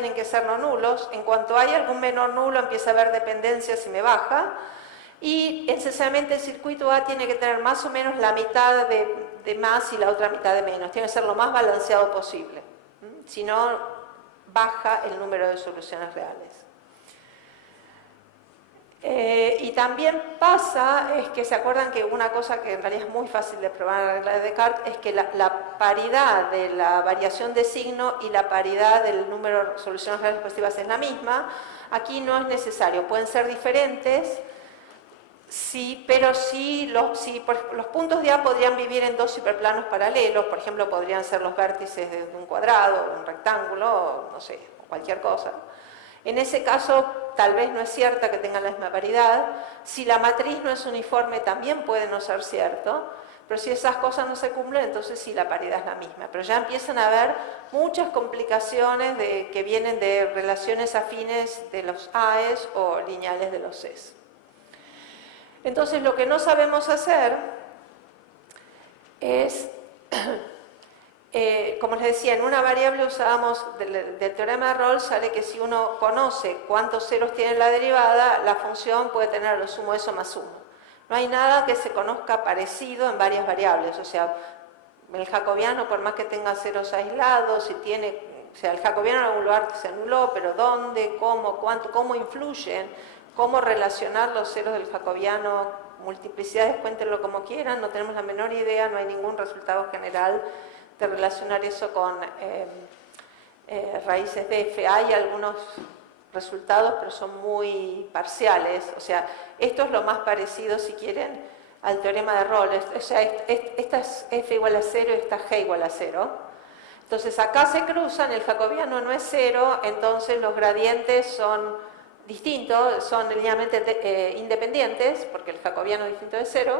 tienen que ser no nulos. En cuanto hay algún menor nulo, empieza a haber dependencias y me baja. Y esencialmente el circuito A tiene que tener más o menos la mitad de más y la otra mitad de menos. Tiene que ser lo más balanceado posible. Si no, baja el número de soluciones reales. Y también pasa, es que se acuerdan que una cosa que en realidad es muy fácil de probar en la regla de Descartes, es que la paridad de la variación de signo y la paridad del número de soluciones reales positivas es la misma. Aquí no es necesario, pueden ser diferentes, sí, pero sí, los puntos de A podrían vivir en dos hiperplanos paralelos, por ejemplo, podrían ser los vértices de un cuadrado, de un rectángulo, o no sé, cualquier cosa. En ese caso, tal vez no es cierta que tengan la misma paridad. Si la matriz no es uniforme, también puede no ser cierto. Pero si esas cosas no se cumplen, entonces sí la paridad es la misma. Pero ya empiezan a haber muchas complicaciones que vienen de relaciones afines de los A's o lineales de los C's. Entonces, lo que no sabemos hacer es... como les decía, en una variable usábamos del teorema de Rolle, sale que si uno conoce cuántos ceros tiene la derivada, la función puede tener a lo sumo eso más 1. No hay nada que se conozca parecido en varias variables, o sea, el jacobiano, por más que tenga ceros aislados, si tiene, o sea, el jacobiano en algún lugar se anuló, pero ¿dónde? ¿Cómo? ¿Cuánto? ¿Cómo influyen? ¿Cómo relacionar los ceros del jacobiano? Multiplicidades, cuéntenlo como quieran, no tenemos la menor idea, no hay ningún resultado general de relacionar eso con raíces de f. Hay algunos resultados, pero son muy parciales. O sea, esto es lo más parecido, si quieren, al teorema de Rolle. O sea, esta es f igual a 0 y esta es g igual a 0. Entonces, acá se cruzan, el jacobiano no es 0, entonces los gradientes son distintos, son linealmente independientes, porque el jacobiano es distinto de 0.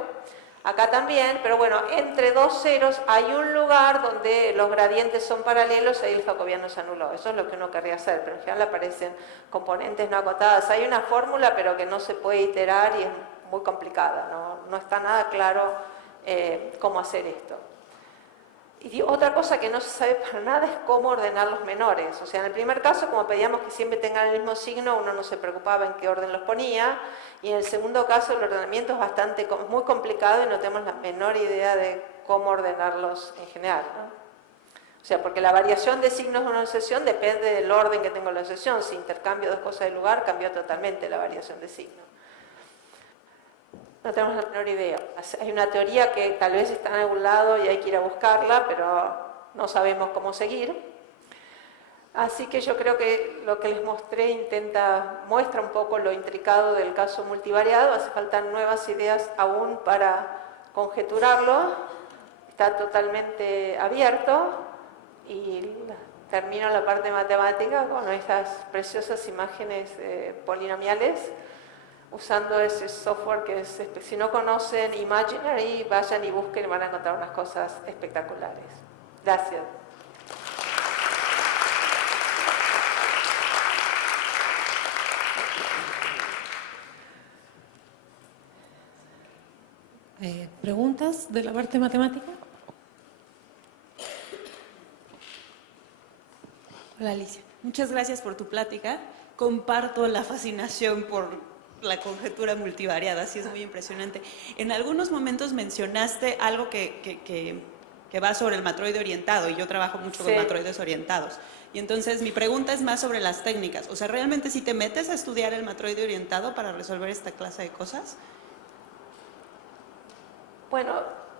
Acá también, pero bueno, entre dos ceros hay un lugar donde los gradientes son paralelos, ahí el jacobiano se anuló. Eso es lo que uno querría hacer, pero en general aparecen componentes no acotadas. Hay una fórmula, pero que no se puede iterar y es muy complicada, no está nada claro cómo hacer esto. Y otra cosa que no se sabe para nada es cómo ordenar los menores. O sea, en el primer caso, como pedíamos que siempre tengan el mismo signo, uno no se preocupaba en qué orden los ponía. Y en el segundo caso, el ordenamiento es muy complicado y no tenemos la menor idea de cómo ordenarlos en general, ¿no? O sea, porque la variación de signos de una sucesión depende del orden que tengo la sucesión. Si intercambio dos cosas de lugar, cambió totalmente la variación de signos. No tenemos la menor idea. Hay una teoría que tal vez está en algún lado y hay que ir a buscarla, pero no sabemos cómo seguir. Así que yo creo que lo que les mostré muestra un poco lo intricado del caso multivariado. Hace falta nuevas ideas aún para conjeturarlo. Está totalmente abierto y termino la parte matemática con estas preciosas imágenes polinomiales, usando ese software que es, si no conocen Imaginary, vayan y busquen y van a encontrar unas cosas espectaculares. Gracias. ¿Preguntas de la parte matemática? Hola Alicia, muchas gracias por tu plática. Comparto la fascinación por la conjetura multivariada, sí es muy impresionante. En algunos momentos mencionaste algo que va sobre el matroide orientado, y yo trabajo mucho con matroides orientados. Y entonces mi pregunta es más sobre las técnicas. O sea, ¿realmente si te metes a estudiar el matroide orientado para resolver esta clase de cosas? Bueno,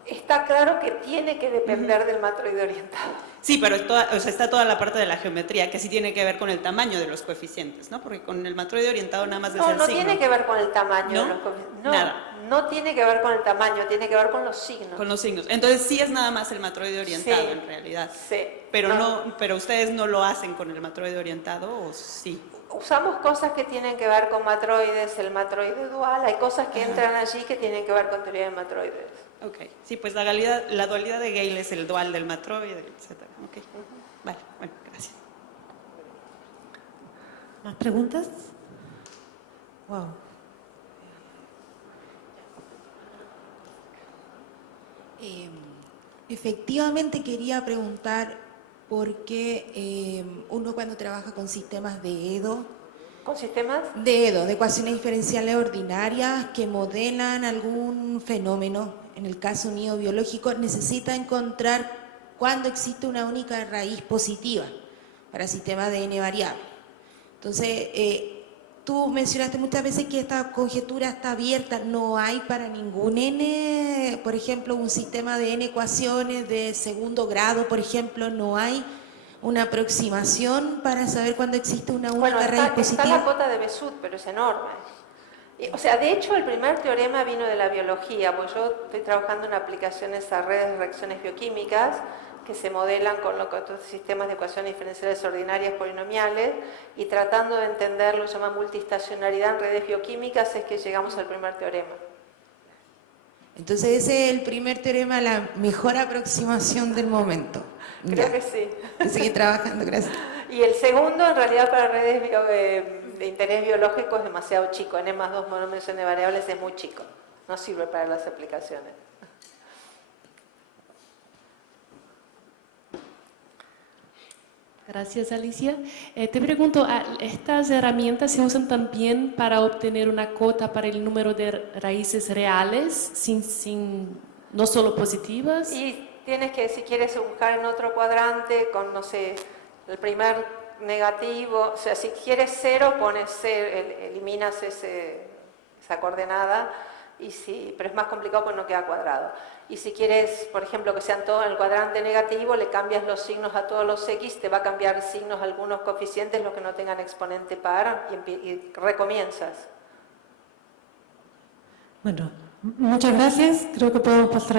está claro que tiene que depender del matroide orientado. Sí, pero está toda la parte de la geometría que sí tiene que ver con el tamaño de los coeficientes, ¿no? Porque con el matroide orientado nada más es el signo. No tiene que ver con el tamaño ¿No? de los coeficientes. Nada. No tiene que ver con el tamaño, tiene que ver con los signos. Con los signos. Entonces sí es nada más el matroide orientado en realidad. Sí. Pero ustedes no lo hacen con el matroide orientado, ¿o sí? Usamos cosas que tienen que ver con matroides, el matroide dual, hay cosas que entran allí que tienen que ver con teoría de matroides. Ok, sí, pues la dualidad de Gale es el dual del matroide, etc. Ok, vale, bueno, gracias. ¿Más preguntas? Wow. Efectivamente quería preguntar porque uno cuando trabaja con sistemas de EDO, ¿Con sistemas? de ecuaciones diferenciales ordinarias que modelan algún fenómeno, en el caso mío biológico, necesita encontrar cuándo existe una única raíz positiva para sistemas de n variable. Entonces, tú mencionaste muchas veces que esta conjetura está abierta, no hay para ningún n, por ejemplo, un sistema de n ecuaciones de segundo grado, por ejemplo, no hay una aproximación para saber cuándo existe una única Bueno, raíz está positiva. la cota de Besut, pero es enorme. O sea, de hecho, el primer teorema vino de la biología, porque yo estoy trabajando en aplicaciones a redes de reacciones bioquímicas que se modelan con otros sistemas de ecuaciones diferenciales ordinarias polinomiales, y tratando de entender lo que se llama multiestacionalidad en redes bioquímicas es que llegamos al primer teorema. Entonces ese es el primer teorema, la mejor aproximación del momento. Creo que sí. Seguir trabajando, gracias. Y el segundo, en realidad, para redes de interés biológico es demasiado chico. N más 2 monómeros n variables es muy chico. No sirve para las aplicaciones. Gracias, Alicia. Te pregunto, ¿estas herramientas se usan también para obtener una cota para el número de raíces reales, no solo positivas? Y tienes que, si quieres buscar en otro cuadrante, con, no sé, el primer negativo, o sea, si quieres 0, pones 0, eliminas esa coordenada, pero es más complicado porque no queda cuadrado. Y si quieres, por ejemplo, que sean todos en el cuadrante negativo, le cambias los signos a todos los x, te va a cambiar signos a algunos coeficientes, los que no tengan exponente par, y recomienzas. Bueno, muchas gracias. Creo que podemos pasar